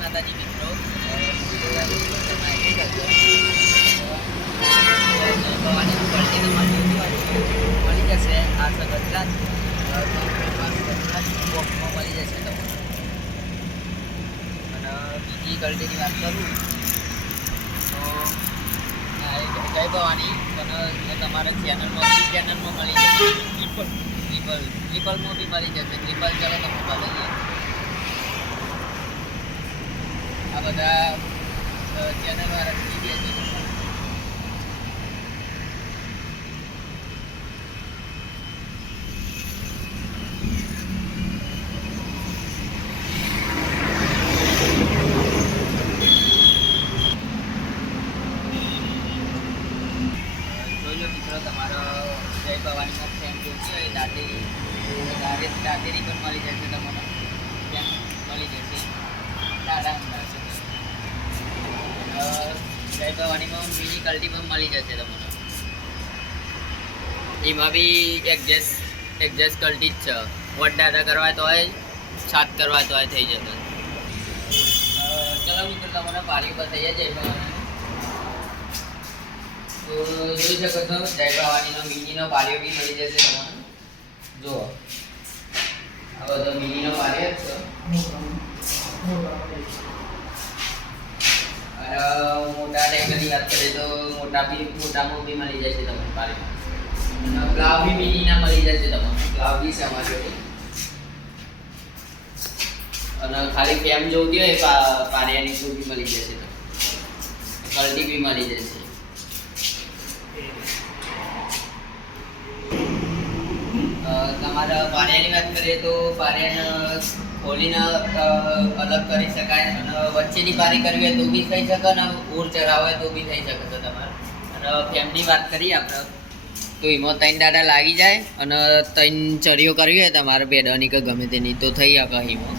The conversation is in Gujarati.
માતાજી મિત્રો મળી જશે આ ગુજરાત બોક્સમાં મળી જશે તમને. અને બીજી ક્વોલિટીની વાત કરું તો જય ભવાની પણ તમારા ચેનલમાં મળી જશે. ટ્રિપલમાં બી મળી જશે. ટ્રિપલ ચાલો તમને બતાવીએ. આ બધા ચેનલવાળા થઈ ગયા છે. જોજો મિત્રો, તમારો જય ભવાનીમાં ફેન જોઈતી હોય દાંડેરી પણ મળી જશે. તમને ફેન મળી જશે. દાડા જય ભવાનીમાં મિની કલ્ટી પણ મળી જશે તમને. એમાં બી એક્ઝેસ્ટ કલ્ટી જ છે. વોટ દાદા કરવા તો હોય, સાત કરવા તો હોય થઈ જશે. ચલો મિત્રો, તમને પાણી બતાવીએ જય ભવાની. તો જોઈ શકો છો જય ભવાનીનો મિનીનો પાળીઓ બી મળી જશે તમને. જુઓ, આ બધો મિનીનો પાળીઓ જ છે. અને મોટા ટેકરની વાત કરીએ તો મોટામાં બી મળી જશે તમને પાળીઓ. અને પ્લાવ બી મિનીના મળી જશે તમને. પ્લાવ બી છે અમારી જોડે. અને ખાલી ફેમ જોઈતી હોય પારિયાની તો બી મળી જશે તમને. કલ્ટી બી મળી જશે. તમારા પારિયાની વાત કરીએ તો પારિયાને ખોલીને અલગ કરી શકાય. અને વચ્ચેની પારી કરવી હોય તો બી થઈ શકે, અને ઉર ચરાવ હોય તો બી થઈ શકે છે તમારે. અને ફેમની વાત કરીએ આપણે તો એમાં 3 દાડા લાગી જાય. અને 3 ચરીઓ કરવી હોય તમારે બેડવાની કે ગમે તેની તો થઈ શકે એમાં.